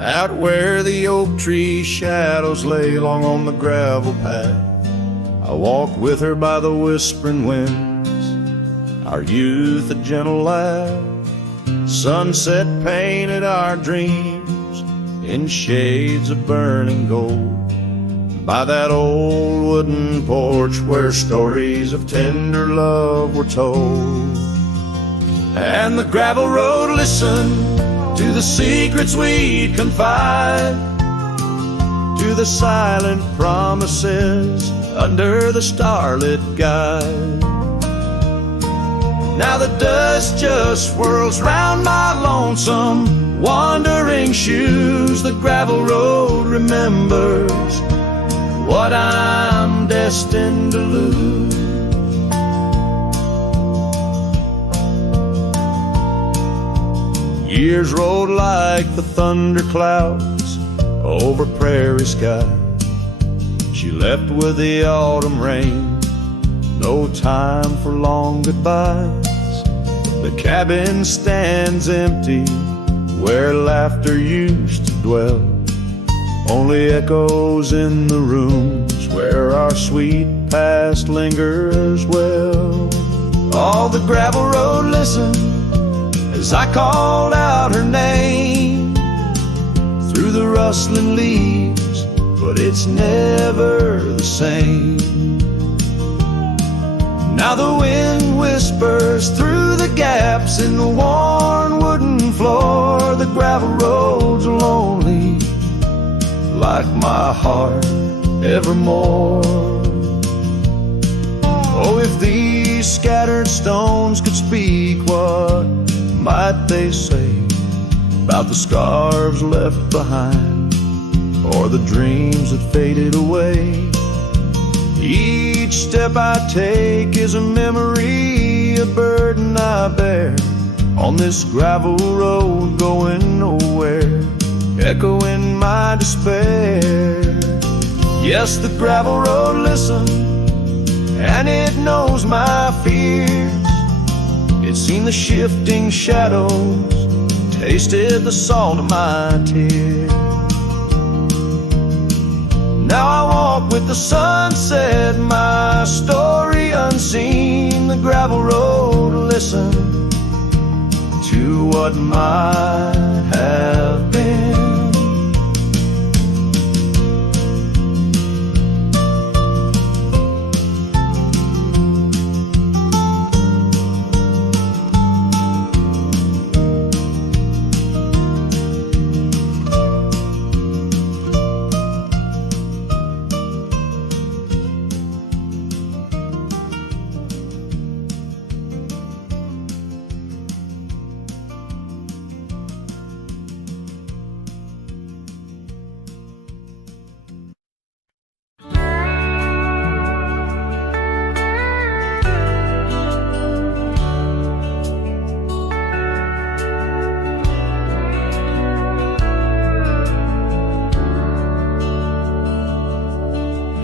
out where the oak tree shadows lay long on the gravel path. I walked with her by the whispering winds, our youth a gentle laugh. Sunset painted our dreams in shades of burning gold, by that old wooden porch where stories of tender love were told. And the gravel road listened to the secrets we'd confide, to the silent promises under the starlit guide. Now the dust just swirls round my lonesome wandering shoes. The gravel road remembers what I'm destined to lose. Years rolled like the thunder clouds over prairie skies. She left with the autumn rain, no time for long goodbyes. The cabin stands empty where laughter used to dwell, only echoes in the rooms where our sweet past lingers well. All the gravel road listened as I called out her name through the rustling leaves, but it's never the same. Now the wind whispers through the gaps in the worn wooden floor. The gravel roads are lonely, like my heart evermore. Oh, if these scattered stones could speak, what might they say about the scars left behind, or the dreams that faded away? Each step I take is a memory, a burden I bear on this gravel road going nowhere, echoing my despair. Yes, the gravel road listens, and it knows my fears. It's seen the shifting shadows, tasted the salt of my tears. Now I walk with the sunset, my story unseen. The gravel road listen to what might have been.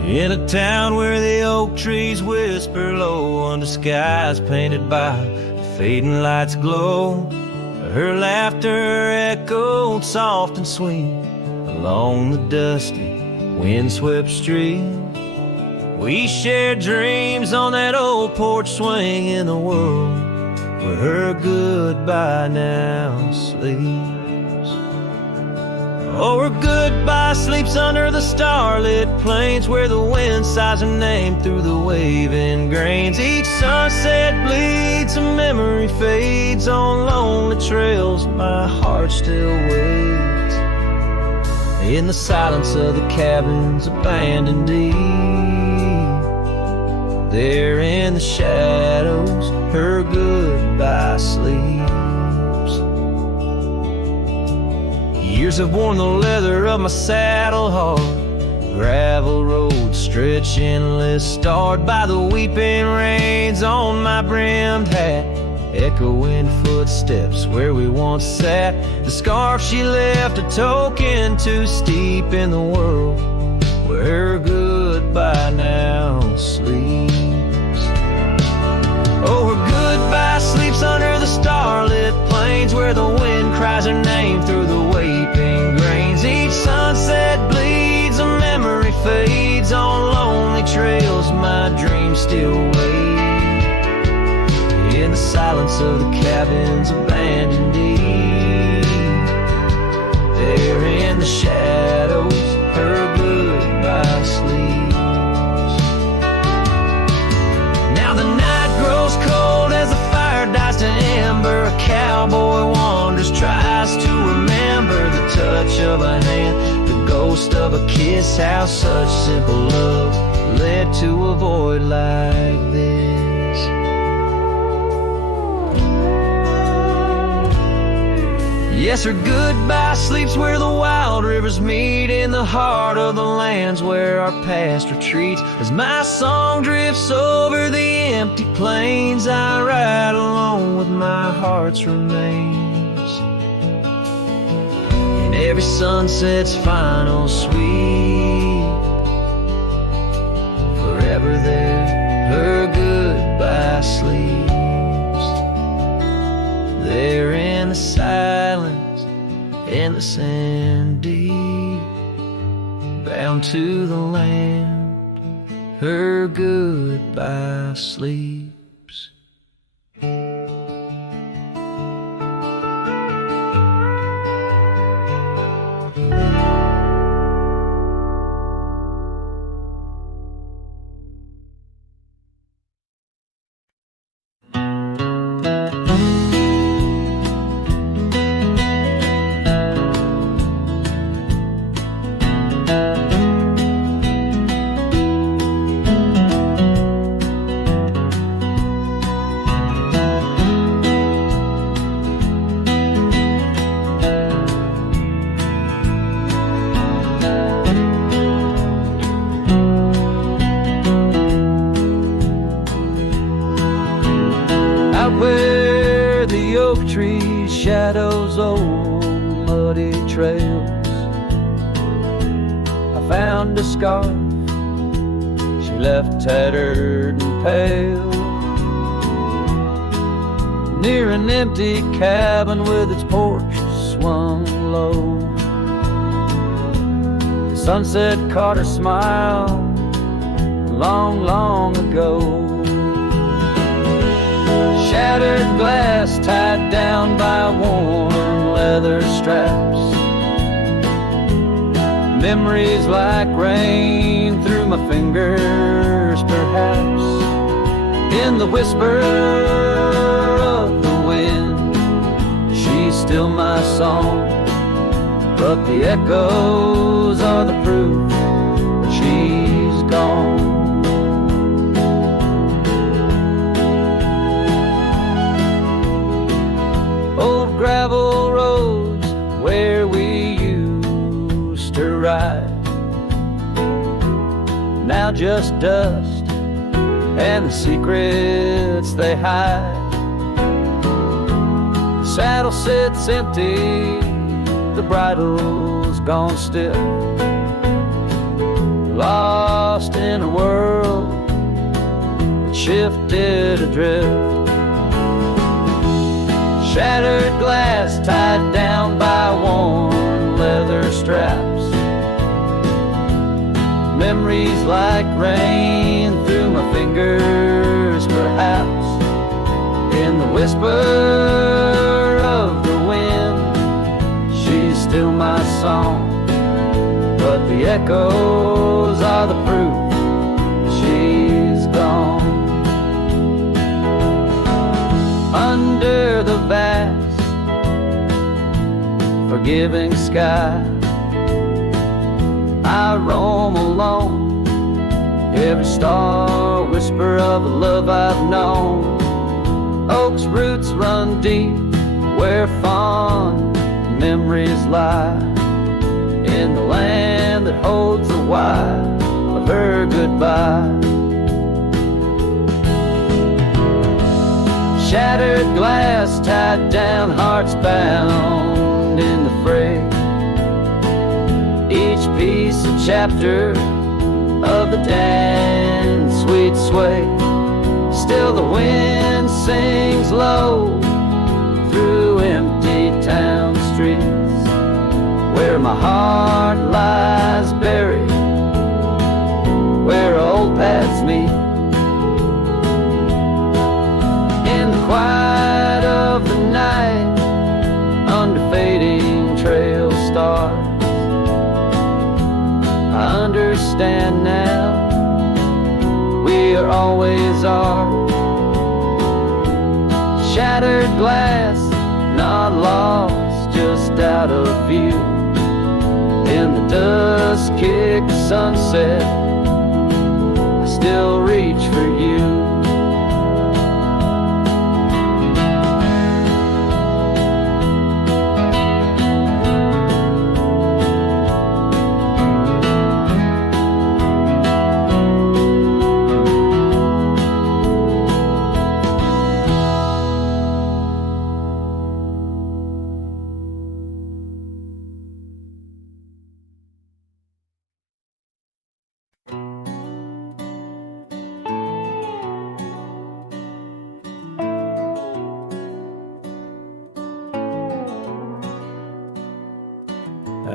In a town where the oak trees whisper low under skies painted by fading lights glow, her laughter echoed soft and sweet along the dusty windswept street. We shared dreams on that old porch swing in a world where her goodbye now sleeps. Oh, her goodbye sleeps under the starlit plains where the wind sighs her name through the waving grains. Each sunset bleeds, a memory fades on lonely trails. My heart still waits in the silence of the cabins abandoned deep. There in the shadows, her goodbye sleeps. Years have worn the leather of my saddle hard, gravel road stretch endless, starred by the weeping rains on my brimmed hat, echoing footsteps where we once sat. The scarf she left a token too steep in the world where her goodbye now sleeps. Oh, her goodbye sleeps under the starlit plains where the wind cries her name through the waving grain. away. In the silence of the cabin's abandoned deep, there in the shadows, her goodbye sleeps. Now the night grows cold as the fire dies to ember. A cowboy wanders, tries to remember the touch of a hand, the ghost of a kiss, how such simple love led to a void like this. Yes, her goodbye sleeps where the wild rivers meet, in the heart of the lands where our past retreats. As my song drifts over the empty plains, I ride alone with my heart's remains. And every sunset's final sweep, forever there, her goodbye sleeps. There in the silence, endless and deep, bound to the land, her goodbye sleeps. Out where the oak tree shadows old muddy trails, I found a scarf she left tattered and pale, near an empty cabin with its porch swung low. The sunset caught her smile long, long ago. Shattered glass tied down by worn leather straps, memories like rain through my fingers, perhaps. In the whisper of the wind, she's still my song, but the echoes are the proof that she's gone. Old gravel roads where we used to ride, now just dust and the secrets they hide. The saddle sits empty, the bridle's gone stiff, lost in a world that shifted adrift. Shattered glass tied down by worn leather straps, memories like rain through my fingers, perhaps. In the whisper of the wind, she's still my song, but the echoes are the proof she's gone. Under the vast, forgiving sky, I roam alone, every star whisper of the love I've known. Oak's roots run deep where fond memories lie, in the land that holds the why of her goodbye. Shattered glass tied down, hearts bound in the fray, each piece a chapter of the dance sweet sway. Still the wind sings low through empty town streets, where my heart lies buried, where old paths meet. stand now. We are always are. Shattered glass, not lost, just out of view. In the dusk-kicked sunset, I still reach for you.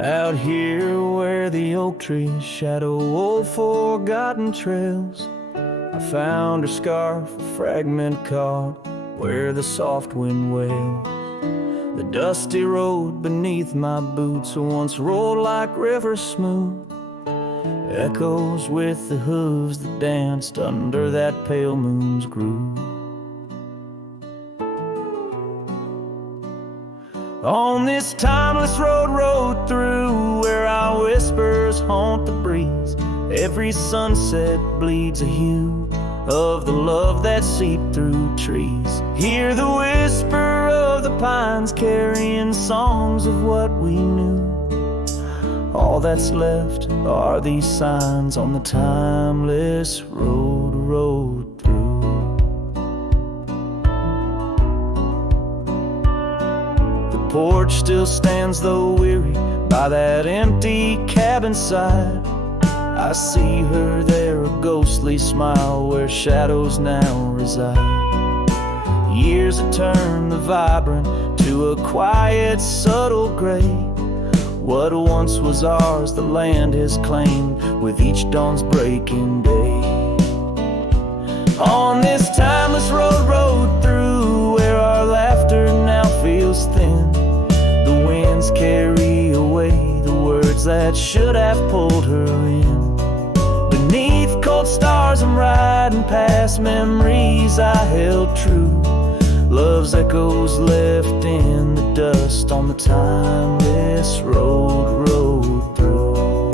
Out here where the oak trees shadow old forgotten trails, I found her scarf, a fragment caught where the soft wind wails. The dusty road beneath my boots once rolled like rivers smooth, echoes with the hooves that danced under that pale moon's groove. On this timeless road rode through, where our whispers haunt the breeze. Every sunset bleeds a hue of the love that seeped through trees. Hear the whisper of the pines carrying songs of what we knew. All that's left are these signs on the timeless road rode through. Porch still stands though weary by that empty cabin side. I see her there, a ghostly smile where shadows now reside. Years have turned the vibrant to a quiet, subtle gray. What once was ours, the land has claimed with each dawn's breaking day. On this timeless road rode through, where our laughter now feels thin. The winds carry away the words that should have pulled her in. Beneath cold stars I'm riding past memories I held true. Love's echoes left in the dust on the timeless road rode through.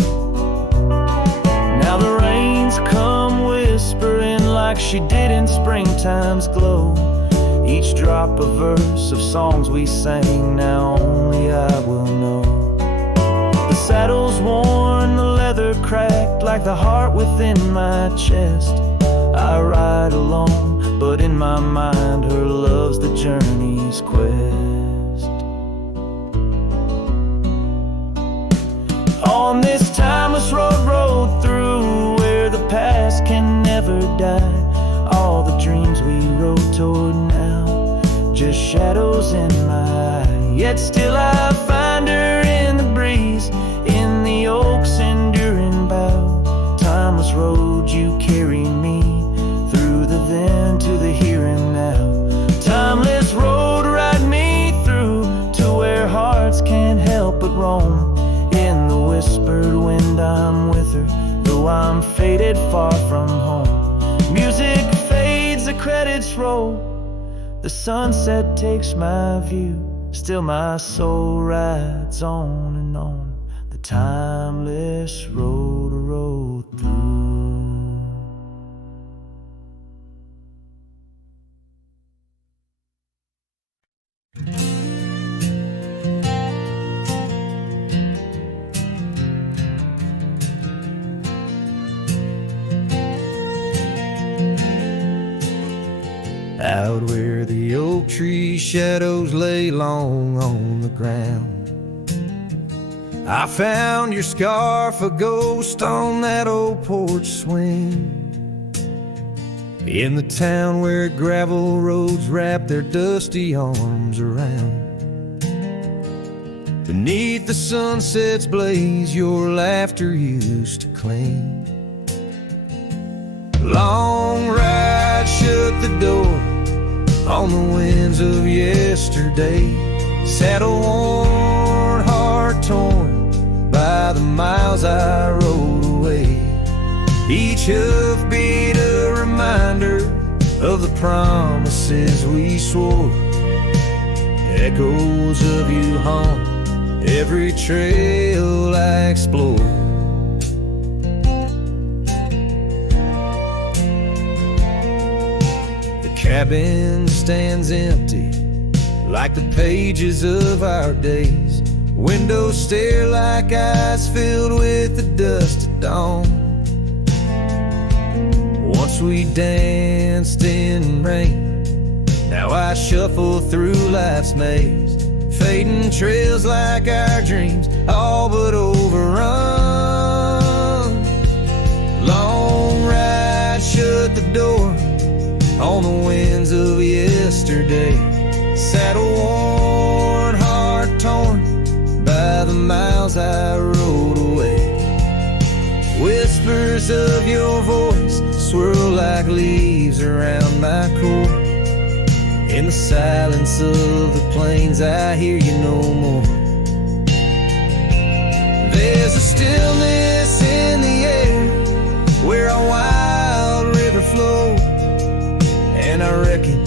Now the rains come whispering like she did in springtime's glow. Each drop a verse of songs we sang, now only I will know. The saddle's worn, the leather cracked, like the heart within my chest. I ride alone, but in my mind her love's the journey's quest. On this timeless road rode through, where the past can never die. All the dreams we rode toward now, just shadows in my eye. Yet still I find her in the breeze, in the oak's enduring bough. Timeless road, you carry me through the then to the here and now. Timeless road, ride me through to where hearts can't help but roam. In the whispered wind I'm with her, though I'm faded far from home. Music fades, the credits roll, the sunset takes my view. Still my soul rides on and on, the timeless road rode through. Out where the oak tree shadows lay long on the ground, I found your scarf, a ghost on that old porch swing. In the town where gravel roads wrap their dusty arms around, beneath the sunset's blaze your laughter used to cling. Long ride shut the door on the winds of yesterday. Saddle worn, heart torn by the miles I rode away. Each hoofbeat a reminder of the promises we swore. Echoes of you haunt every trail I explore. The cabin stands empty like the pages of our days. Windows stare like eyes filled with the dust at dawn. Once we danced in rain, now I shuffle through life's maze. Fading trails like our dreams, all but overrun. Long ride, shut the door on the winds of yesterday. Saddle worn, heart torn by the miles I rode away. Whispers of your voice swirl like leaves around my core. In the silence of the plains I hear you no more. There's a stillness in the air where a wild river flows, and I reckon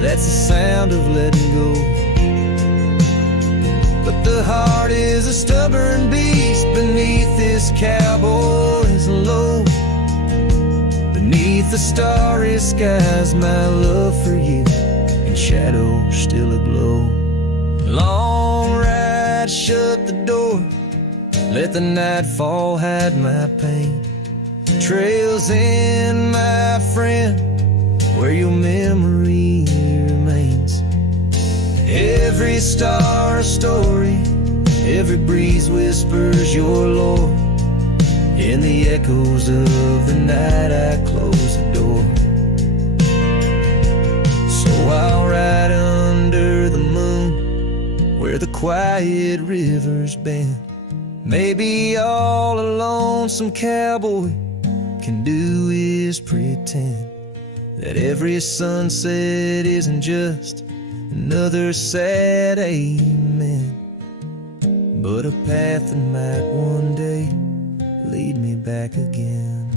that's the sound of letting go. But the heart is a stubborn beast beneath this cowboy's load. Beneath the starry skies, my love for you in shadow still aglow. Long ride, shut the door, let the nightfall hide my pain. Trails in, my friend, where your memory remains. Every star a story, every breeze whispers your lore. In the echoes of the night I close the door. So I'll ride under the moon where the quiet rivers bend. Maybe all a lonesome cowboy can do is pretend that every sunset isn't just another sad amen, but a path that might one day lead me back again.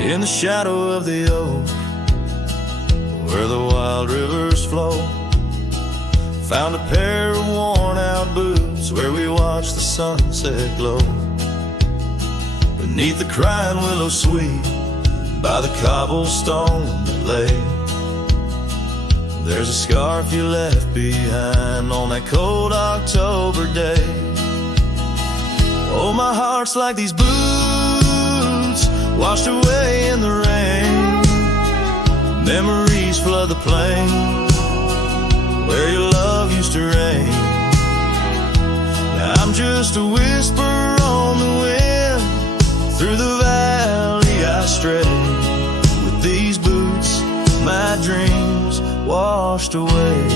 In the shadow of the oak, where the wild rivers flow, found a pair of worn-out boots where we watched the sunset glow. Beneath the crying willow sweet, by the cobblestone that lay, there's a scarf you left behind on that cold October day. Oh, my heart's like these boots washed away in the rain. Memories flood the plain where your love used to reign. Now I'm just a whisper on the wind. Through the valley I stray, with these boots my dreams washed away.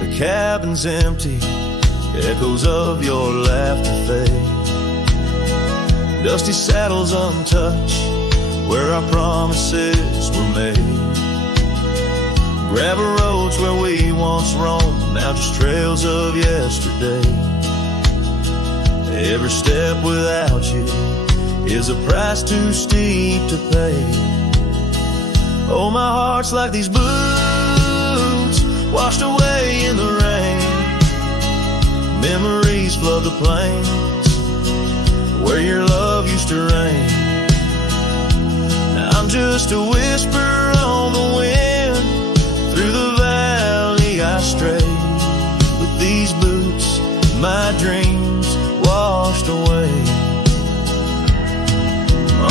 The cabin's empty, echoes of your laughter fade. Dusty saddles untouched, where our promises were made. Gravel roads where we once roamed, now just trails of yesterday. Every step without you is a price too steep to pay. Oh, my heart's like these boots washed away in the rain. Memories flood the plains where your love used to reign. Now I'm just a whisper on the wind. Through the valley I stray, with these boots my dreams washed away.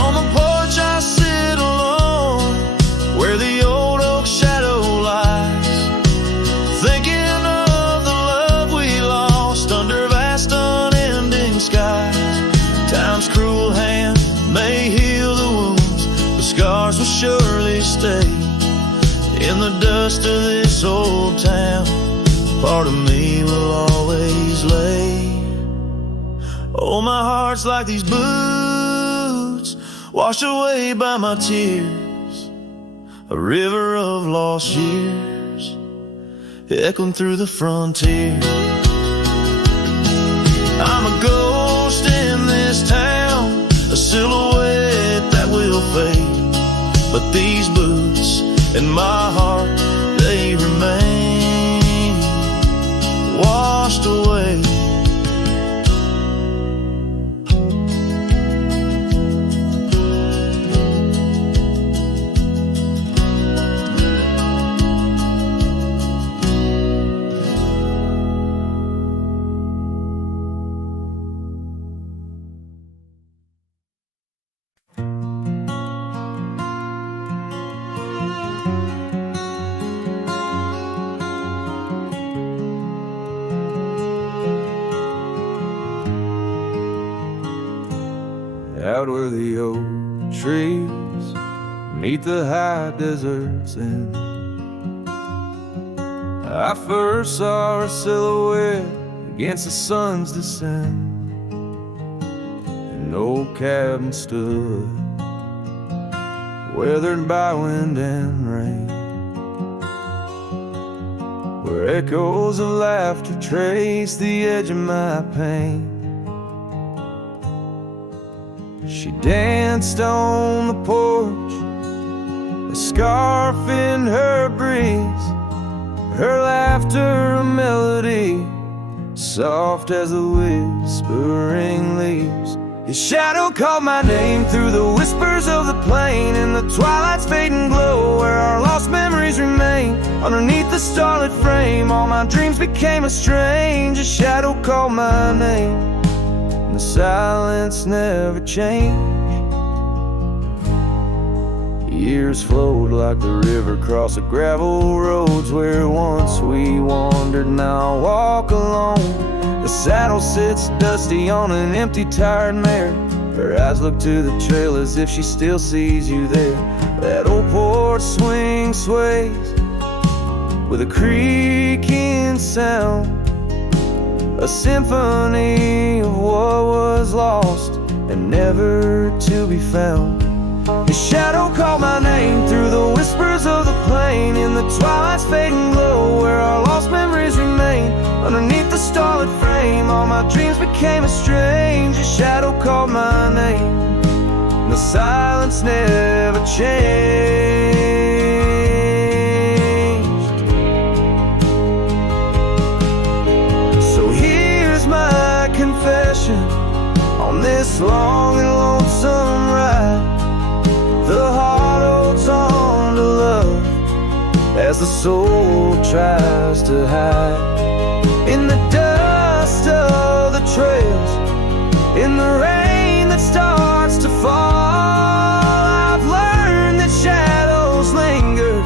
On the porch I sit alone, where the old oak shadow lies, thinking of the love we lost under vast unending skies. Time's cruel hand may heal the wounds, but scars will surely stay in the dust of this old town. part of me will always lay. Oh, my heart's like these boots, washed away by my tears, a river of lost years, echoing through the frontier. I'm a ghost in this town, a silhouette that will fade, but these boots and my heart, they remain washed away. Out where the oak trees meet the high deserts end, I first saw her silhouette against the sun's descent. An old cabin stood, weathered by wind and rain, where echoes of laughter traced the edge of my pain. She danced on the porch, a scarf in her breeze, her laughter a melody, soft as the whispering leaves. His shadow called my name through the whispers of the plain, in the twilight's fading glow where our lost memories remain. Underneath the starlit frame, all my dreams became a strange. A shadow called my name, and the silence never changed. Years flowed like the river across the gravel roads where once we wandered, now I walk alone. The saddle sits dusty on an empty, tired mare. Her eyes look to the trail as if she still sees you there. That old porch swing sways with a creaking sound, a symphony of what was lost and never to be found. His shadow called my name through the whispers of the plain, in the twilight's fading glow where our lost memories remain. Underneath the starlit frame, all my dreams became a strange. His shadow called my name, and the silence never changed. So here's my confession on this long and lonesome ride. The heart holds on to love as the soul tries to hide. In the dust of the trails, in the rain that starts to fall, I've learned that shadows linger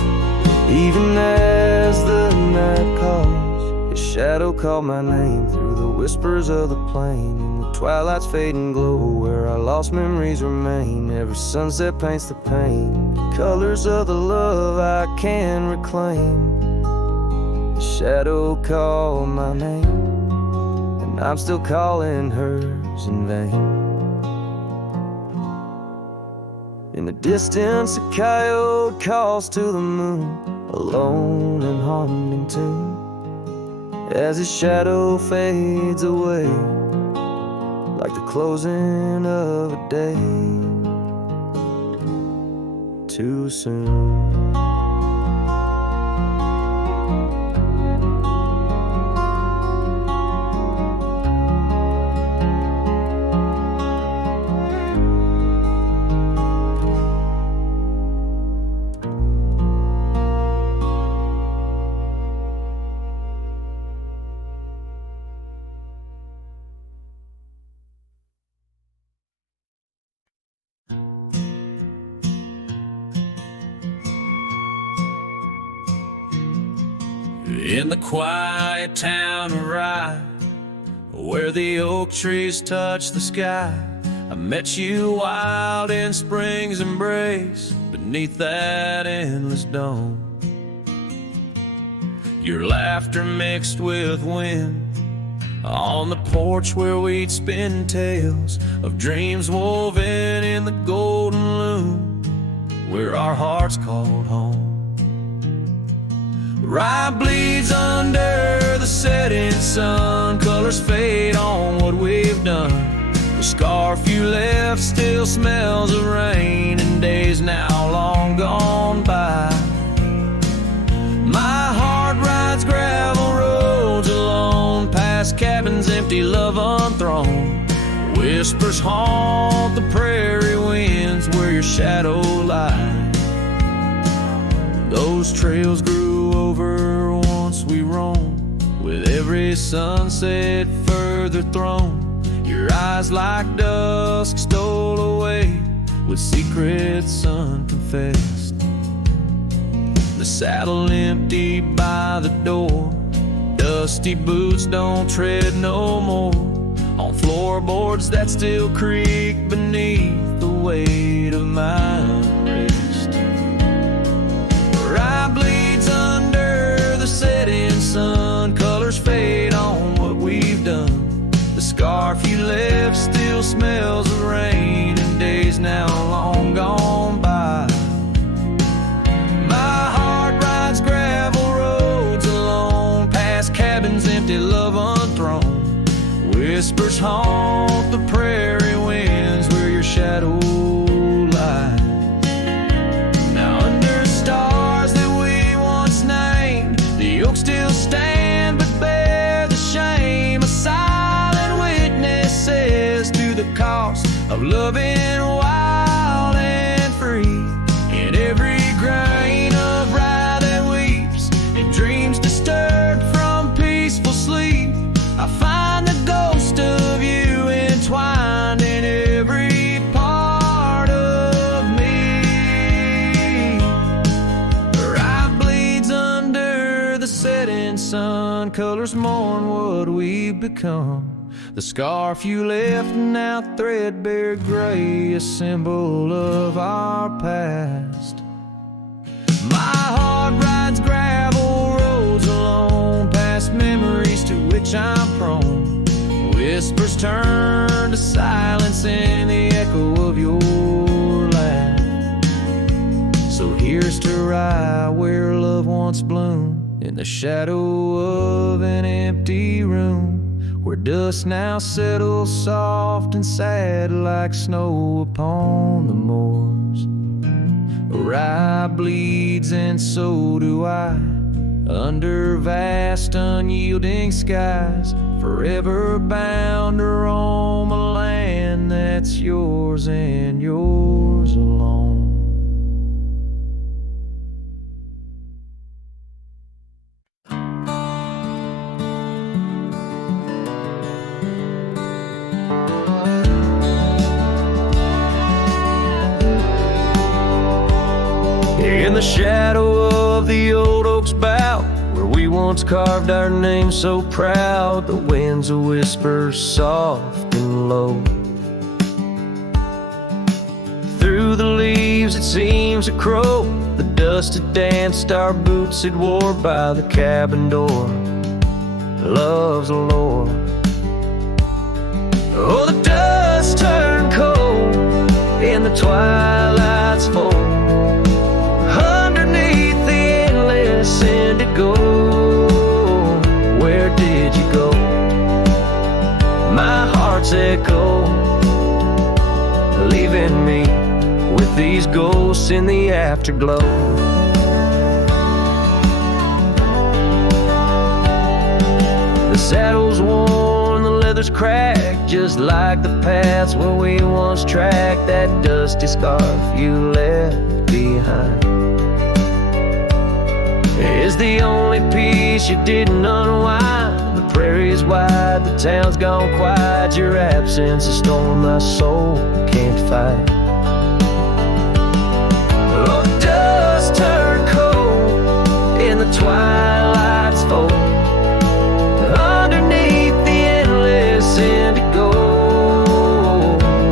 even as the night calls. His shadow called my name through the whispers of the plain, in the twilight's fading glow where our lost memories remain. Every sunset paints the pain, colors of the love I can reclaim. The shadow called my name, and I'm still calling hers in vain. In the distance a coyote calls to the moon, a lone and haunting tune, as his shadow fades away like the closing of a day too soon. In the quiet town of Rye, where the oak trees touch the sky, I met you wild in spring's embrace, beneath that endless dome. your laughter mixed with wind. On the porch where we'd spin tales of dreams woven in the golden loom, where our hearts called home. Rye bleeds under the setting sun, colors fade on what we've done. The scarf you left still smells of rain and days now long gone by. My heart rides gravel roads alone, past cabins empty, love unthrown. Whispers haunt the prairie winds where your shadow lies. Those trails grew over once we roamed, with every sunset further thrown. Your eyes like dusk stole away, with secrets unconfessed. The saddle empty by the door, dusty boots don't tread no more on floorboards that still creak beneath the weight of my wrist. Rye bleeds under the setting sun, colors fade on what we've done. The scarf you left still smells of rain and days now long gone by. My heart rides gravel roads alone, past cabins empty, love unthrown. Whispers haunt the prairie winds where your shadow lies. Now under stars that we once named, the oaks still stand but bear the shame of silent witnesses to the cost of loving wild and free. In every grain of rye that weeps, in dreams disturbed from peaceful sleep, I find the ghost of you entwined in every part of me. Rye bleeds under the setting sun, colors mourn what we've become. The scarf you left now threadbare gray, a symbol of our past. My heart rides gravel roads alone, past memories to which I'm prone. Whispers turn to silence in the echo of your laugh. So here's to Rye, where love once bloomed, in the shadow of an empty room, where dust now settles soft and sad like snow upon the moors. Rye bleeds and so do I, under vast unyielding skies, forever bound to roam a land that's yours and yours alone. In the shadow of the old oak's bough, where we once carved our name so proud, the wind's a whisper soft and low. Through the leaves it seems to crow, the dust had danced our boots had wore by the cabin door. Love's lore. Oh, the dust turned cold in the twilight's fold. Send it go. Where did you go? My heart's echo, leaving me with these ghosts in the afterglow. The saddle's worn, the leather's cracked, just like the paths where we once tracked. That dusty scarf you left behind is the only piece you didn't unwind. The prairie's wide, the town's gone quiet. Your absence has stolen my soul, can't fight. Oh, the dust turned cold in the twilight's fold. Underneath the endless indigo,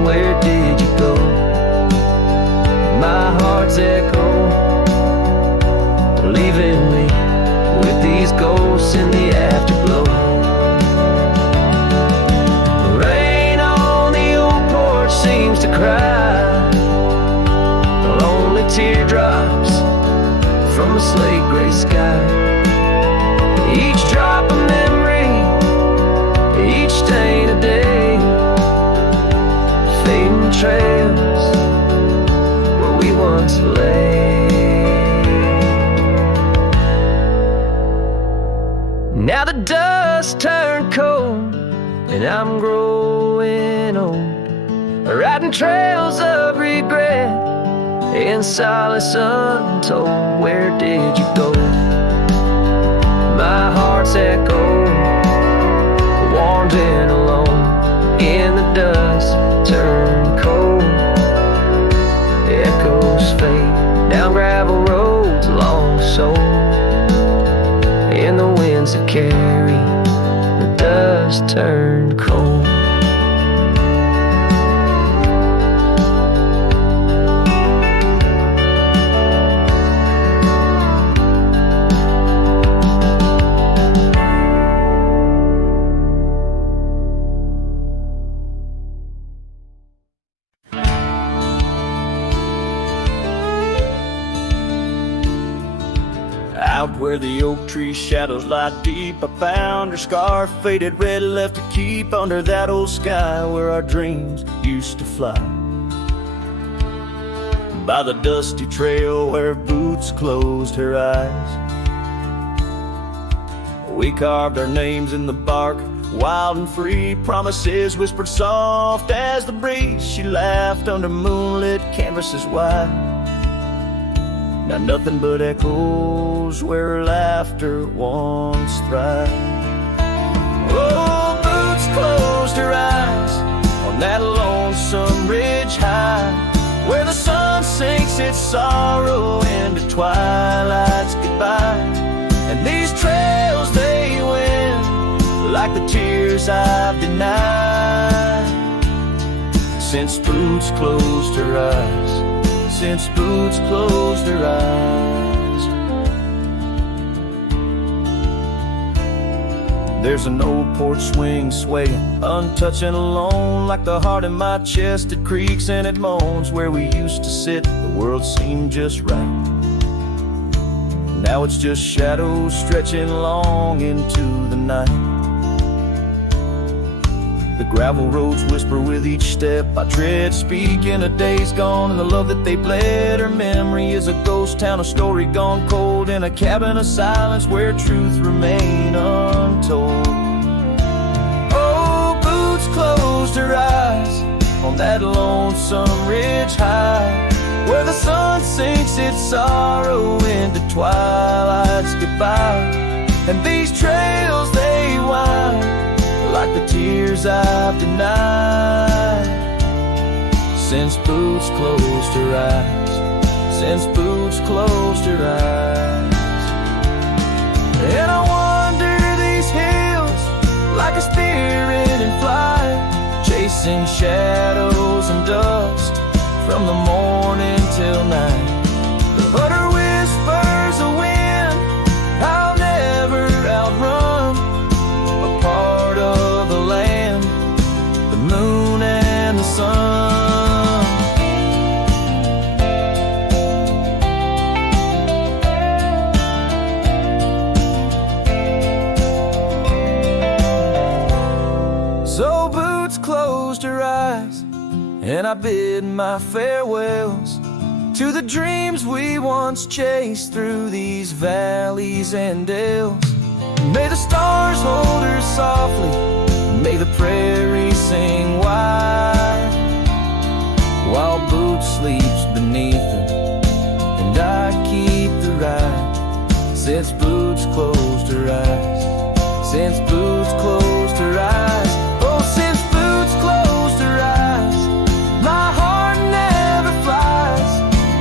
where did you go? My heart's echo, leaving me with these ghosts seems to cry lonely teardrops from a slate gray sky. Each drop a memory, each stain a day, fading trails where we once lay. Now the dust turned cold and I'm growing old, riding trails of regret in solace untold. Where did you go? My heart's echo, wandering alone in the dust, turn cold. Echoes fade down gravel roads long so, in the winds that carry the dust turn cold. Out where the oak tree shadows lie deep, I found her scarf, faded red, left to keep under that old sky where our dreams used to fly. By the dusty trail where boots closed her eyes, we carved our names in the bark, wild and free, promises whispered soft as the breeze. She laughed under moonlit canvases wide. Now nothing but echoes where her laughter once thrived. Oh, boots closed her eyes on that lonesome ridge high, where the sun sinks its sorrow into twilight's goodbye. And these trails they win like the tears I've denied, since boots closed her eyes. Since boots closed her eyes. There's an old porch swing swaying, untouched and alone, like the heart in my chest. It creaks and it moans. Where we used to sit, the world seemed just right. Now it's just shadows stretching long into the night. The gravel roads whisper with each step I tread, speaking of days gone and the love that they bled. Her memory is a ghost town, a story gone cold, in a cabin of silence where truth remain untold. Oh, boots closed her eyes on that lonesome ridge high, where the sun sinks its sorrow into twilight's goodbye. And these trails they wind like the tears I've denied, since boots closed her eyes. Since boots closed her eyes. And I wander these hills like a spirit in flight, chasing shadows and dust from the morning till night. But her whispers a wind I'll never outrun, a part of the land, the moon and the sun. So boots closed her eyes, and I bid my farewells to the dreams we once chased through these valleys and dales. May the stars hold her softly, may the prairie sing wide, while boots sleeps beneath them, and I keep the ride. Since boots closed her eyes, since boots closed her eyes, oh, since boots closed her eyes, my heart never flies,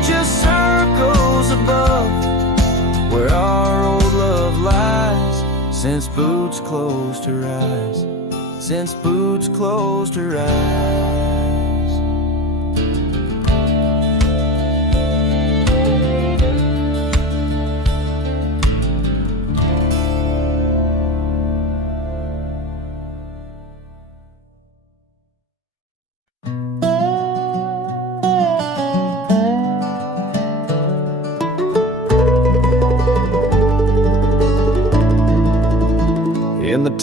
just circles above where our old love lies. Since boots closed her eyes, since boots closed her eyes.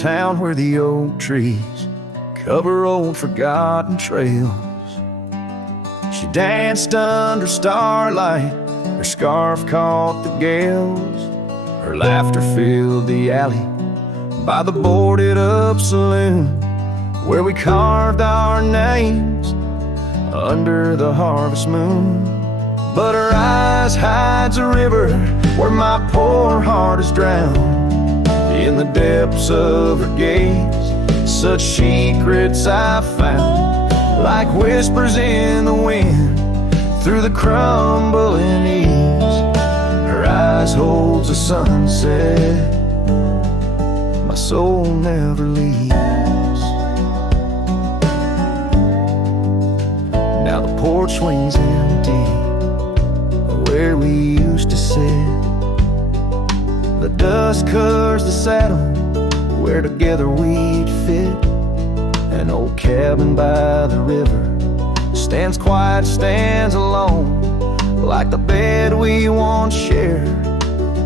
town where the oak trees cover old forgotten trails. She danced under starlight, her scarf caught the gales. Her laughter filled the alley by the boarded up saloon, where we carved our names under the harvest moon. But her eyes hides a river where my poor heart is drowned. In the depths of her gaze, such secrets I found, like whispers in the wind through the crumbling eaves. Her eyes holds a sunset my soul never leaves. Now the porch swings empty where we used to sit. The dust covers the saddle where together we'd fit. An old cabin by the river stands quiet, stands alone, like the bed we once shared,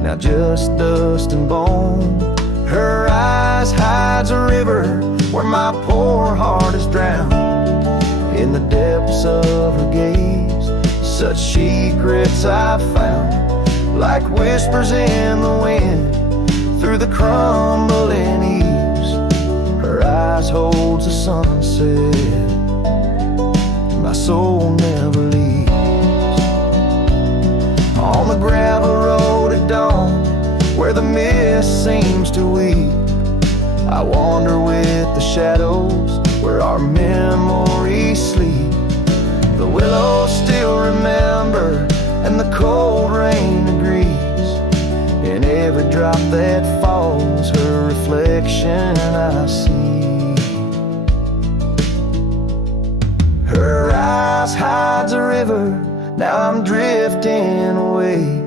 now just dust and bone. Her eyes hides a river where my poor heart is drowned. In the depths of her gaze, such secrets I found, like whispers in the wind through the crumbling eaves. Her eyes holds the sunset my soul never leaves. On the gravel road at dawn, where the mist seems to weep, I wander with the shadows where our memories sleep. The willows still remember, and the cold rain agrees. In every drop that falls, her reflection I see. Her eyes hides a river, now I'm drifting away,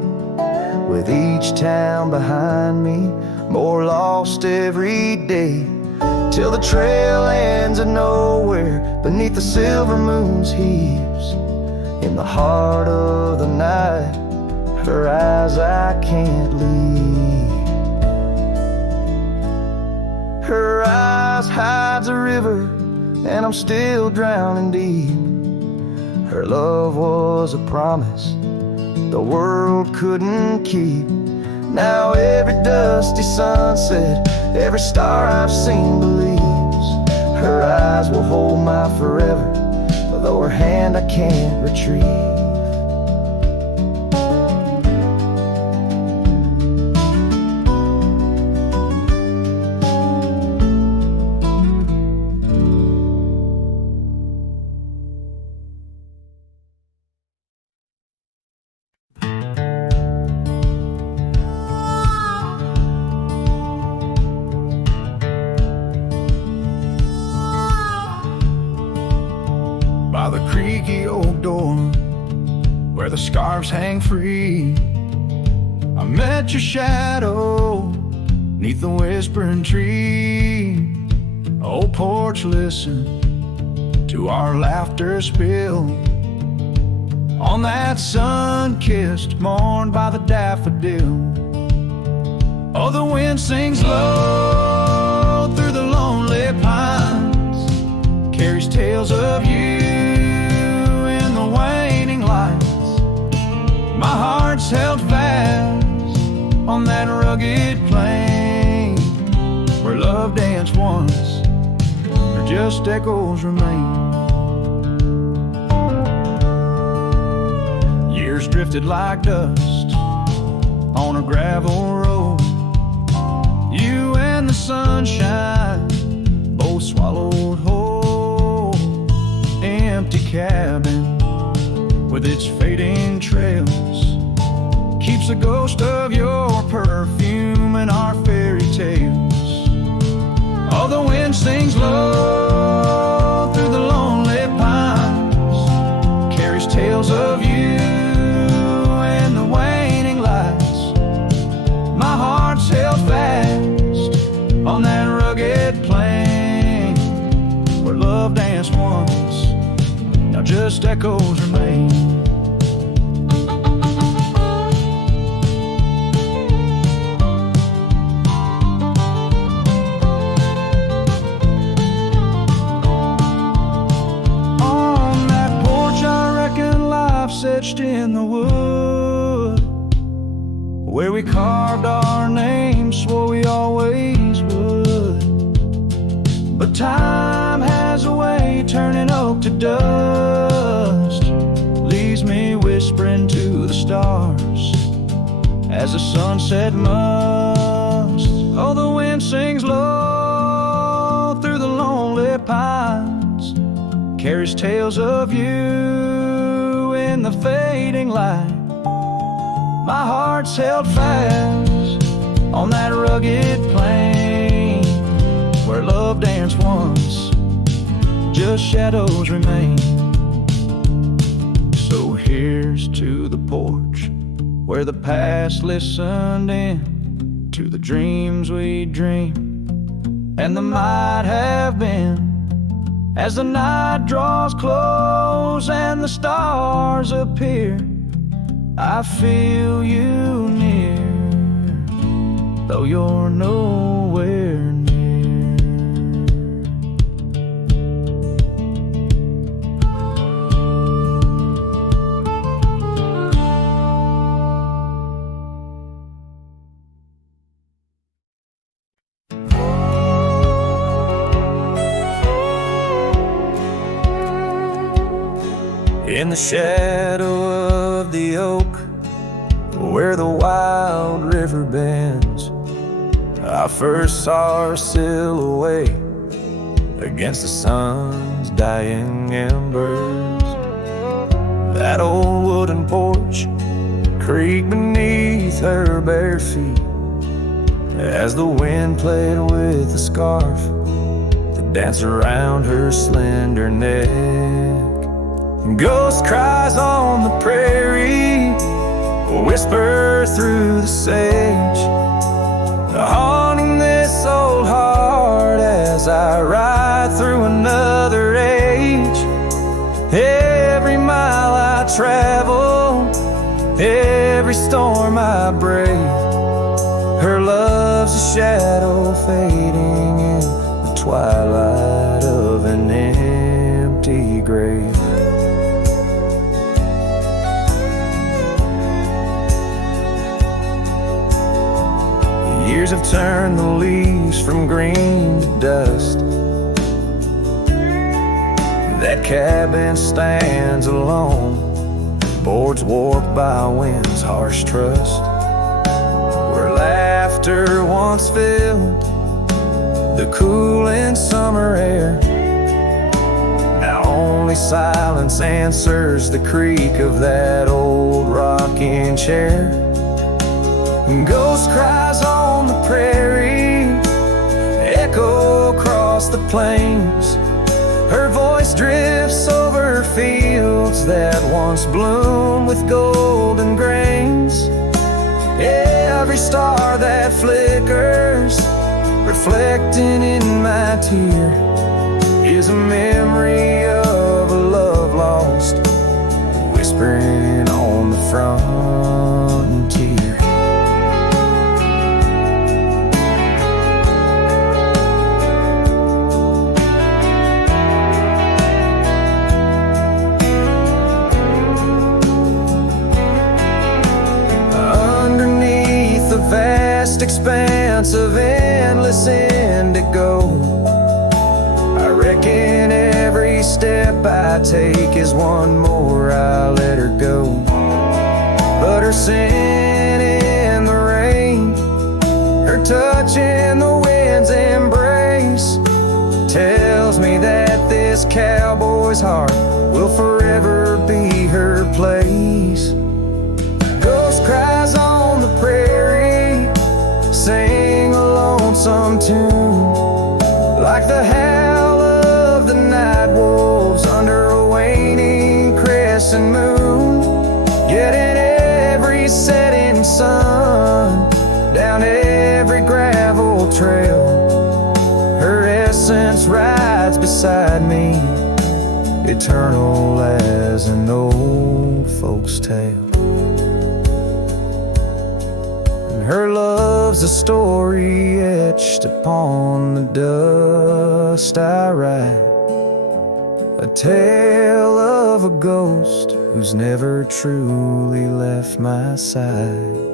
with each town behind me, more lost every day, till the trail ends at nowhere beneath the silver moon's heaves. In the heart of the night, her eyes I can't leave. Her eyes hides a river, and I'm still drowning deep. Her love was a promise the world couldn't keep. Now every dusty sunset, every star I've seen believes her eyes will hold my forever, though her hand I can't retrieve. By the creaky old door where the scarves hang free, I met your shadow neath the whispering tree. Old porch, listen to our laughter spill on that sun-kissed morn by the daffodil. Oh, the wind sings low through the lonely pines, carries tales of you in the waning lights. My heart's held fast on that rugged plain where love danced once, or just echoes remain. Years drifted like dust on a gravel road. You and the sunshine both swallowed whole. Empty cabin with its fading trails keeps the ghost of your perfume in our fairy tales. Oh, the wind sings low through the lonely pines, carries tales of you and the waning lights. My heart's held fast on that rugged plain where love danced once, now just echoes remain. perched in the wood, where we carved our names, swore we always would. But time has a way turning oak to dust, leaves me whispering to the stars as the sunset must. Oh, the wind sings low through the lonely pines, carries tales of you in the fading light. My heart's held fast on that rugged plain where love danced once, just shadows remain. So here's to the porch where the past listened in to the dreams we dreamed and the might have been. As the night draws close and the stars appear, I feel you near, though you're nowhere near. In the shadow of the oak, where the wild river bends, I first saw her silhouette against the sun's dying embers. That old wooden porch creaked beneath her bare feet as the wind played with the scarf that danced around her slender neck. Ghost cries on the prairie whisper through the sage, haunting this old heart as I ride through another age. Every mile I travel, every storm I brave, her love's a shadow fading in the twilight of an empty grave. Years have turned the leaves from green to dust. That cabin stands alone, boards warped by wind's harsh trust. Where laughter once filled the cooling summer air, now only silence answers the creak of that old rocking chair. Ghost cries on the prairie echo across the plains, her voice drifts over fields that once bloomed with golden grains. Every star that flickers, reflecting in my tear, is a memory of a love lost, whispering on the frontier. Vast expanse of endless indigo, I reckon every step I take is one more I let her go. But her scent in the rain, her touch in the wind's embrace, tells me that this cowboy's heart will forever be her place. Ghost cries on the prairie, sing a lonesome tune, like the howl of the night wolves under a waning crescent moon. Yet in every setting sun, down every gravel trail, her essence rides beside me, eternal as an old folk's tale. Her love's a story etched upon the dust I write, a tale of a ghost who's never truly left my side.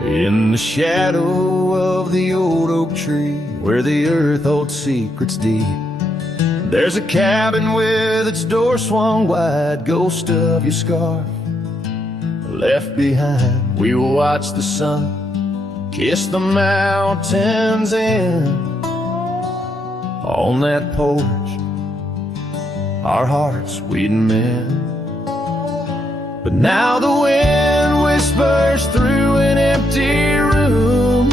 In the shadow of the old oak tree, where the earth holds secrets deep, there's a cabin with its door swung wide, ghost of your scarf left behind. We will watch the sun kiss the mountains in. On that porch, our hearts we'd mend. But now the wind whispers through an empty room,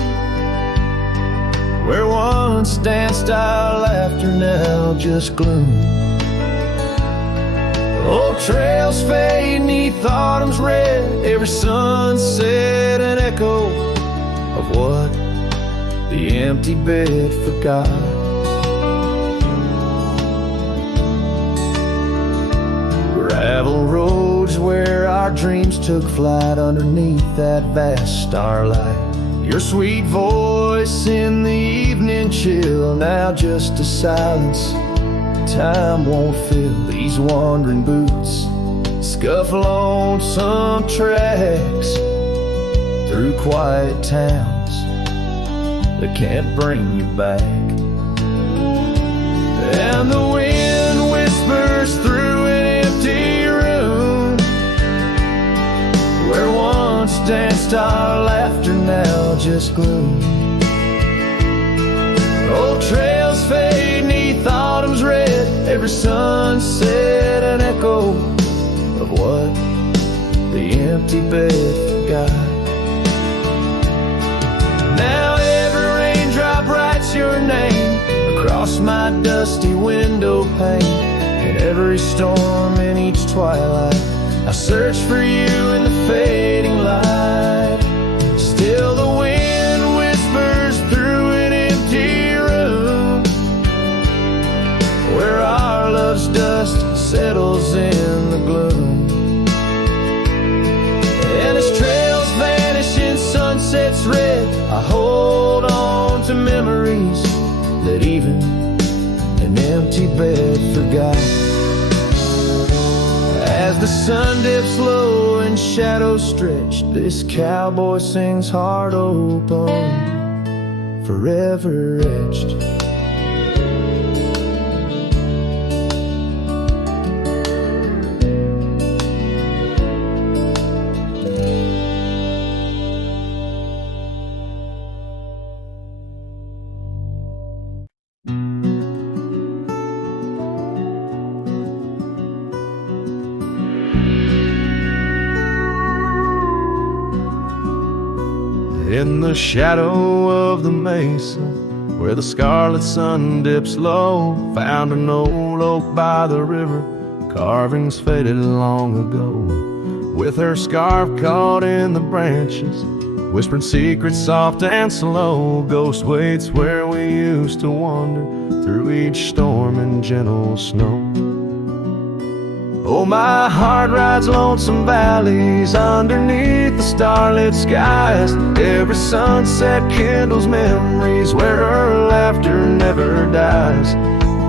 where once danced our laughter, now just gloom. Old trails fade 'neath autumn's red, every sunset an echo of what the empty bed forgot. Gravel roads where our dreams took flight, underneath that vast starlight. Your sweet voice in the evening chill, now just a silence time won't fill. These wandering boots scuff lonesome tracks through quiet towns that can't bring you back. And the wind whispers through an empty room, where once danced our laughter, now just gloom. Old trails fade 'neath autumn's red, every sunset an echo of what the empty bed forgot. Now every raindrop writes your name across my dusty window pane, and every storm in each twilight I search for you in the fading light. Still the wind whispers through an empty room, where our love's dust settles in the gloom. And as trails vanish in sunsets red, I hold on to memories that even an empty bed forgot. As the sun dips low and shadows stretch, this cowboy sings heart open, forever etched. In the shadow of the mesa, where the scarlet sun dips low, found an old oak by the river, carvings faded long ago. With her scarf caught in the branches, whispering secrets soft and slow, ghost waits where we used to wander through each storm and gentle snow. Oh, my heart rides lonesome valleys underneath the starlit skies. Every sunset kindles memories where her laughter never dies.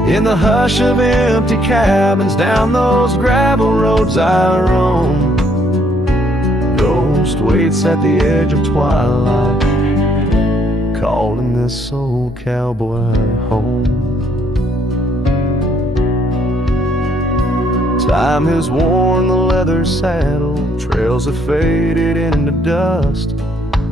In the hush of empty cabins, down those gravel roads I roam, ghost waits at the edge of twilight, calling this old cowboy home. Time has worn the leather saddle, trails have faded into dust.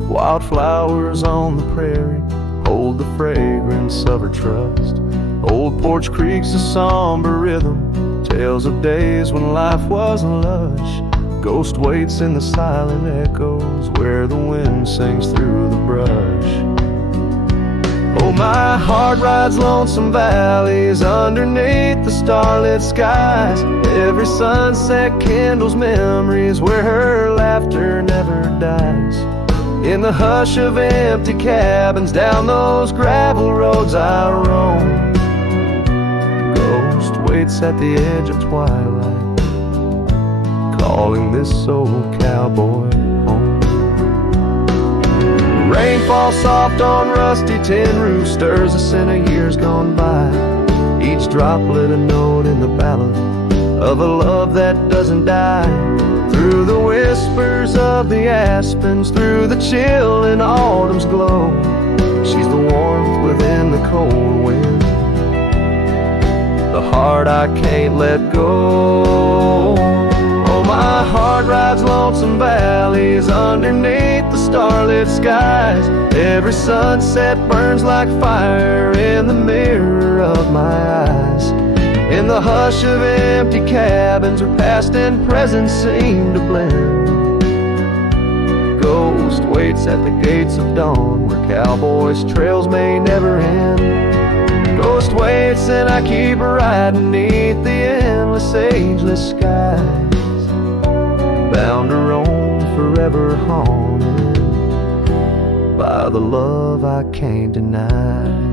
Wildflowers on the prairie hold the fragrance of her trust. Old Porch Creek's a somber rhythm, tales of days when life was lush. Ghost waits in the silent echoes, where the wind sings through the brush. Oh, my heart rides lonesome valleys underneath the starlit skies. Every sunset kindles memories where her laughter never dies. In the hush of empty cabins, down those gravel roads I roam. Ghost waits at the edge of twilight, calling this old cowboy home. Rain falls soft on rusty tin roofs, stirs the scent of years gone by. Each droplet a note in the ballad of a love that doesn't die. Through the whispers of the aspens, through the chill in autumn's glow, she's the warmth within the cold wind, the heart I can't let go. Oh, my heart rides lonesome valleys underneath the starlit skies. Every sunset burns like fire in the mirror of my eyes. In the hush of empty cabins, where past and present seem to blend, ghost waits at the gates of dawn, where cowboys' trails may never end. Ghost waits and I keep riding neath the endless, ageless skies, bound to roam forever, haunted by the love I can't deny.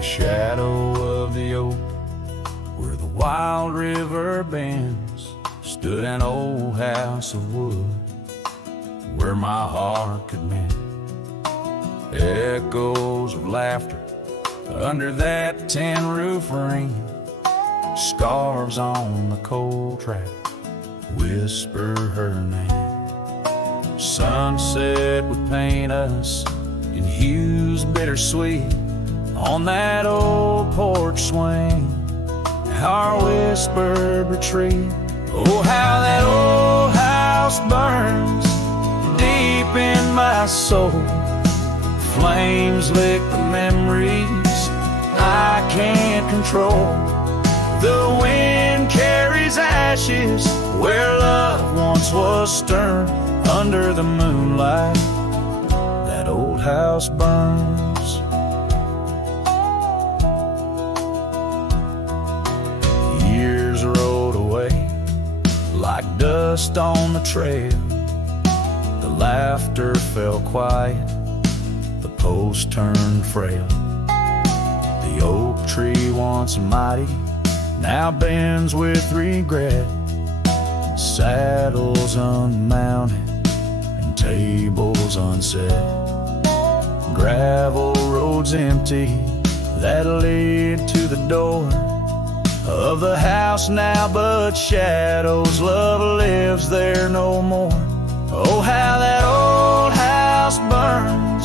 Shadow of the oak, where the wild river bends, stood an old house of wood, where my heart could mend. Echoes of laughter under that tin roof ring, scarves on the cold track whisper her name. Sunset would paint us in hues bittersweet on that old porch swing, our whispered retreat. Oh, how that old house burns deep in my soul. Flames lick the memories I can't control. The wind carries ashes where love once was stern. Under the moonlight, that old house burns. Like dust on the trail, the laughter fell quiet, the post turned frail. The oak tree once mighty now bends with regret. Saddles unmounted and tables unset. Gravel roads empty that lead to the door of the house now, but shadows, love lives there no more. Oh, how that old house burns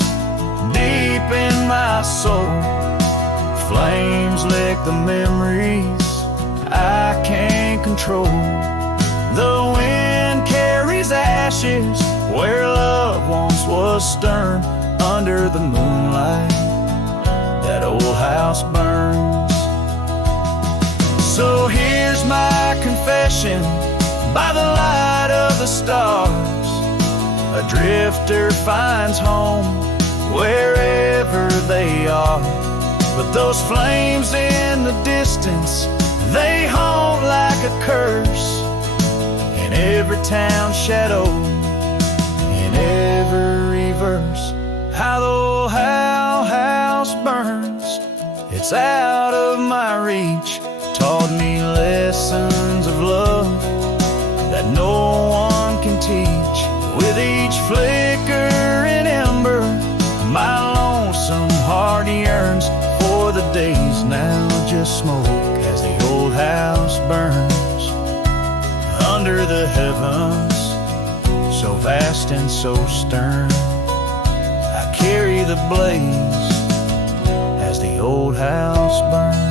deep in my soul. Flames lick the memories I can't control. The wind carries ashes where love once was stern. Under the moonlight, that old house burns. So here's my confession by the light of the stars. A drifter finds home wherever they are. But those flames in the distance, they haunt like a curse. In every town shadow, in every verse. How the old house burns, it's out of my reach. Taught me lessons of love that no one can teach. With each flickering ember, my lonesome heart yearns for the days now just smoke as the old house burns. Under the heavens, so vast and so stern, I carry the blaze as the old house burns.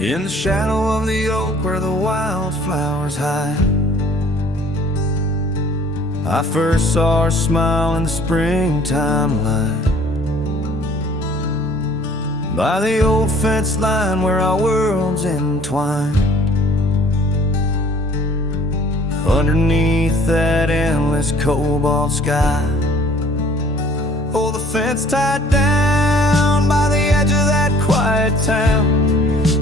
In the shadow of the oak where the wildflowers hide, I first saw her smile in the springtime light. By the old fence line where our worlds entwine, underneath that endless cobalt sky. Oh, the fence tied down by the edge of that quiet town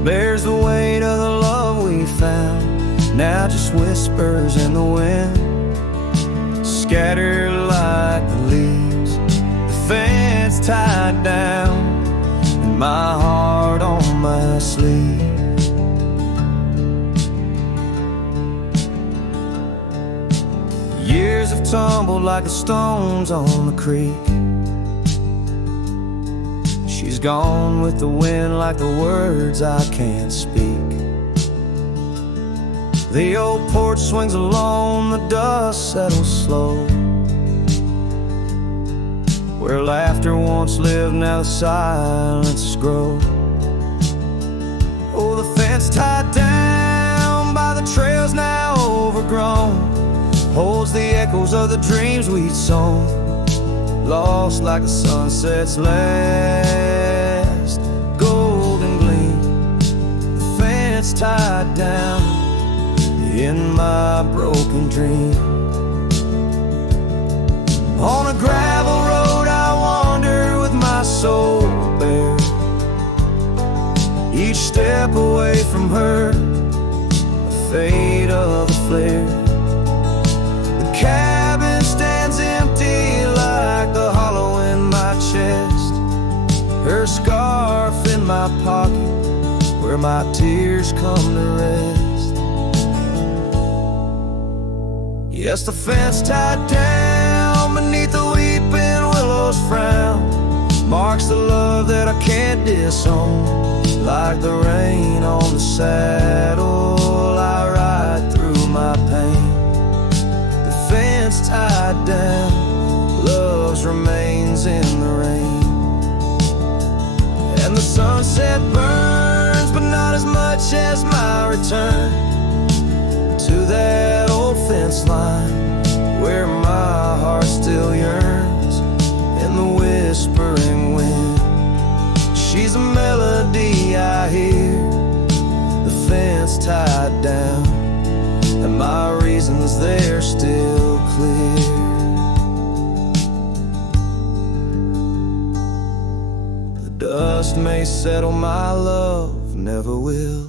bears the weight of the love we found. Now just whispers in the wind, scattered like the leaves. The fence tied down, and my heart on my sleeve. Years have tumbled like the stones on the creek. She's gone with the wind like the words I can't speak. The old porch swings alone, the dust settles slow. Where laughter once lived, now the silence grows. Oh, the fence tied down by the trails now overgrown holds the echoes of the dreams we'd sown, lost like the sunset's last golden gleam. The fence tied down in my broken dream. On a gravel road I wander with my soul bare, each step away from her, the fate of the flare. The cabin stands empty like the hollow in my chest, her scarf in my pocket where my tears come to rest. Yes, the fence tied down beneath the weeping willow's frown marks the love that I can't disown. Like the rain on the saddle, I ride through my pain. The fence tied down, love's remains in the rain. And the sunset burns, but not as much as my return to that old fence line where my heart still yearns in the whispering wind. She's a melody I hear, the fence tied down, and my reasons they're still clear. The dust may settle, my love never will.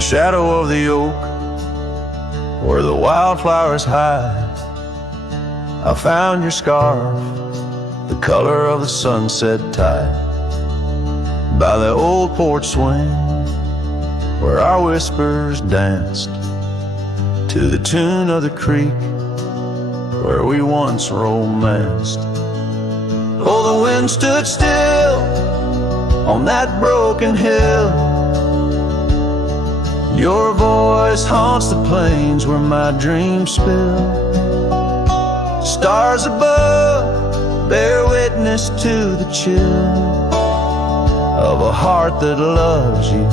Shadow of the oak where the wildflowers hide, I found your scarf, the color of the sunset tide. By the old porch swing where our whispers danced to the tune of the creek where we once romanced. Oh, the wind stood still on that broken hill. Your voice haunts the plains where my dreams spill. Stars above bear witness to the chill of a heart that loves you,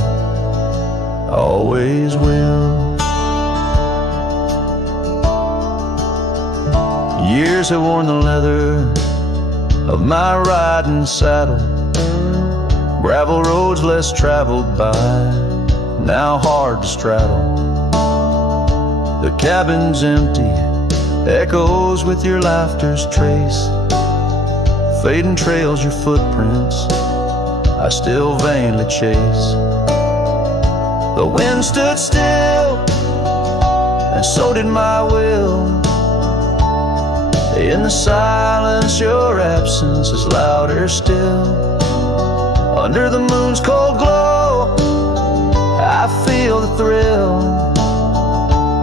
always will. Years have worn the leather of my riding saddle, gravel roads less traveled by, now hard to straddle. The cabin's empty, echoes with your laughter's trace, fading trails your footprints I still vainly chase. The wind stood still, and so did my will. In the silence your absence is louder still. Under the moon's cold glow I feel the thrill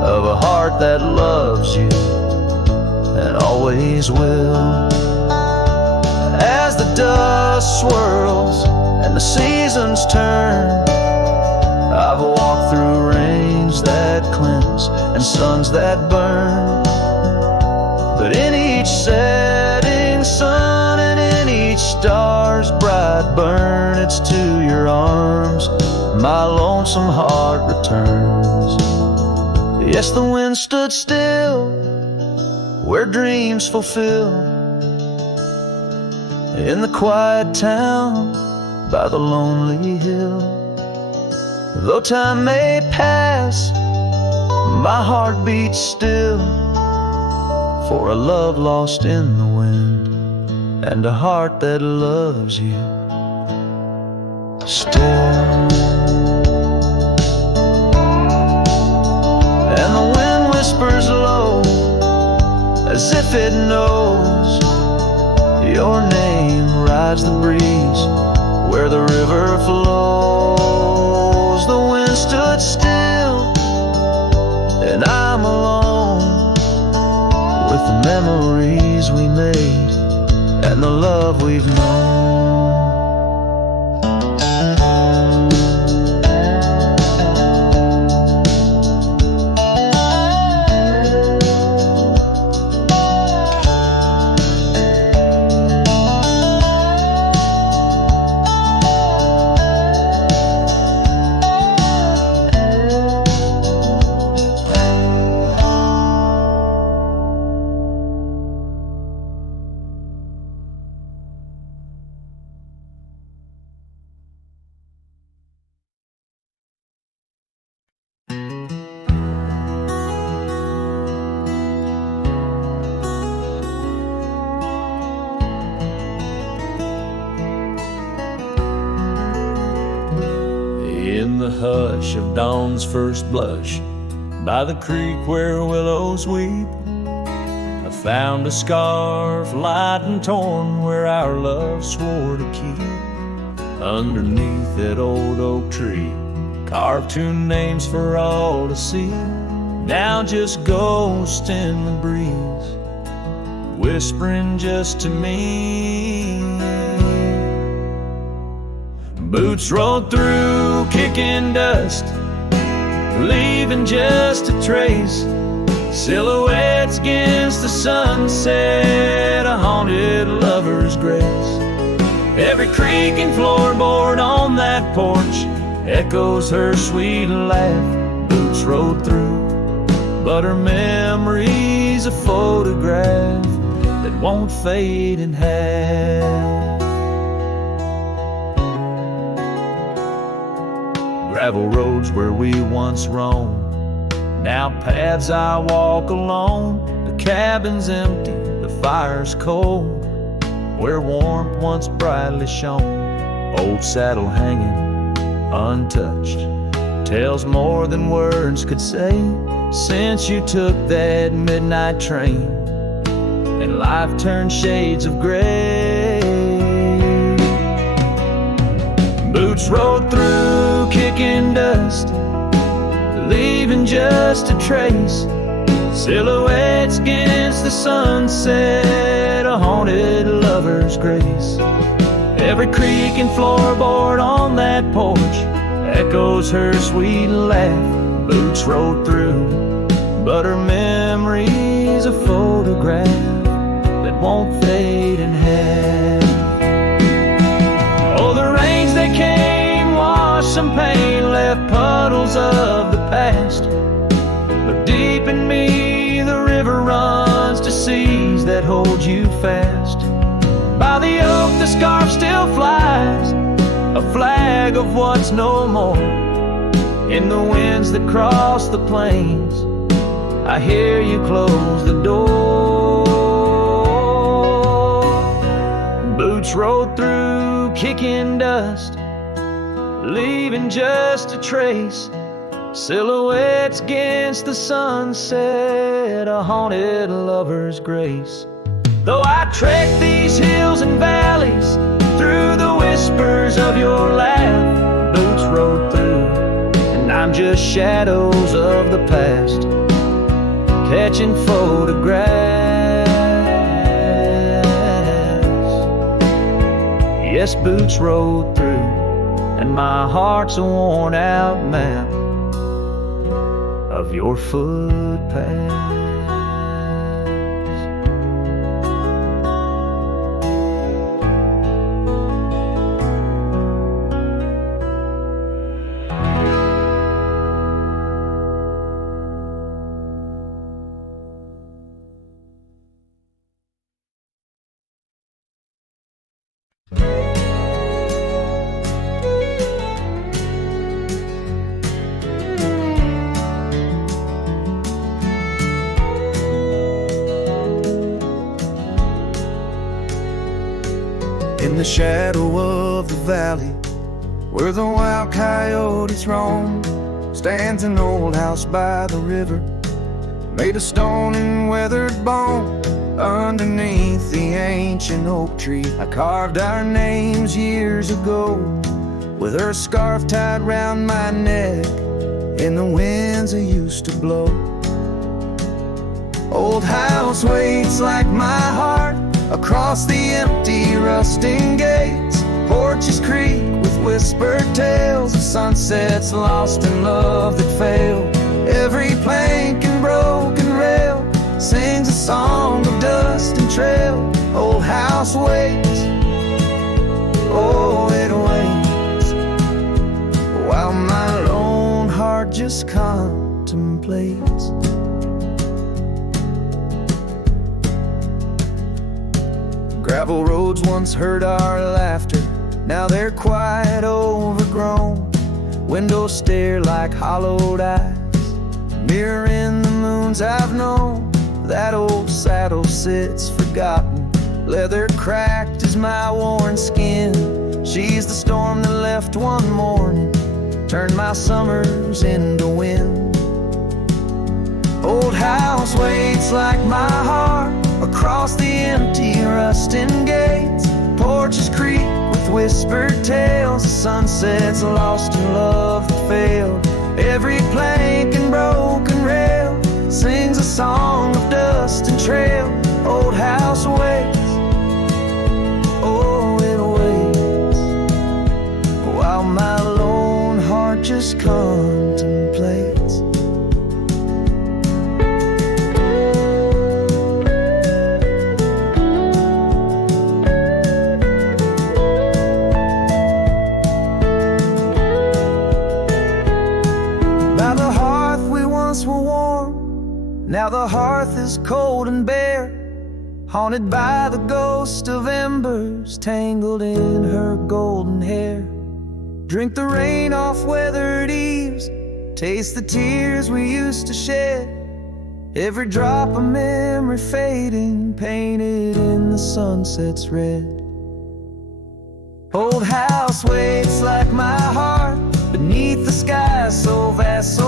of a heart that loves you and always will. dust swirls and the seasons turn. I've walked through rains that cleanse and suns that burn, but in each setting sun and in each star's bright burn, it's to your arms my lonesome heart returns. Yes, the wind stood still where dreams fulfill, in the quiet town by the lonely hill. Though time may pass, my heart beats still, for a love lost in the wind and a heart that loves you still. And the wind whispers low as if it knows your name rides the breeze where the river flows. The wind stood still and I'm alone with the memories we made and the love we've known. In the hush of dawn's first blush, by the creek where willows weep, I found a scarf light and torn where our love swore to keep. Underneath that old oak tree, carved two names for all to see, now just ghost in the breeze, whispering just to me. Boots rolled through, kicking dust, leaving just a trace. Silhouettes against the sunset, a haunted lover's grace. Every creak and floorboard on that porch echoes her sweet laugh. Boots rolled through, but her memory's a photograph that won't fade in half. Gravel roads where we once roamed, now paths I walk alone. The cabin's empty, the fire's cold, where warmth once brightly shone. Old saddle hanging untouched tells more than words could say, since you took that midnight train and life turned shades of gray. Boots rolled through, kicking dust, leaving just a trace. Silhouettes against the sunset, a haunted lover's grace. Every creak and floorboard on that porch echoes her sweet laugh. Boots rolled through, but her memory's a photograph that won't fade in half. Oh, the rains that came washed some pain, left puddles of the past. But deep in me, the river runs to seas that hold you fast. By the oak, the scarf still flies, a flag of what's no more. In the winds that cross the plains, I hear you close the door. Boots rolled through, kicking dust, leaving just a trace. Silhouettes against the sunset, a haunted lover's grace. Though I trek these hills and valleys through the whispers of your laugh, boots rode through, and I'm just shadows of the past, catching photographs. Yes, boots rode through, and my heart's a worn out map of your footpath. In the shadow of the valley, where the wild coyotes roam, stands an old house by the river, made of stone and weathered bone. Underneath the ancient oak tree, I carved our names years ago, with her scarf tied round my neck in the winds that used to blow. Old house waits like my heart across the empty rusting gates. Porches creak with whispered tales of sunsets lost in love that failed. Every plank and broken rail sings a song of dust and trail. Old house waits, oh it waits, while my lone heart just contemplates. Gravel roads once heard our laughter, now they're quite overgrown. Windows stare like hollowed eyes, mirroring the moons I've known. That old saddle sits forgotten, leather cracked as my worn skin. She's the storm that left one morning, turned my summers into wind. Old house waits like my heart across the empty rusting gates. Porches creak with whispered tales of sunsets lost in love that failed. Every plank and broken rail sings a song of dust and trail. Old house waits, oh it waits, while my lone heart just contemplates. Now the hearth is cold and bare, haunted by the ghost of embers tangled in her golden hair. Drink the rain off weathered eaves, taste the tears we used to shed. Every drop of memory fading, painted in the sunset's red. Old house waits like my heart beneath the sky so vast, so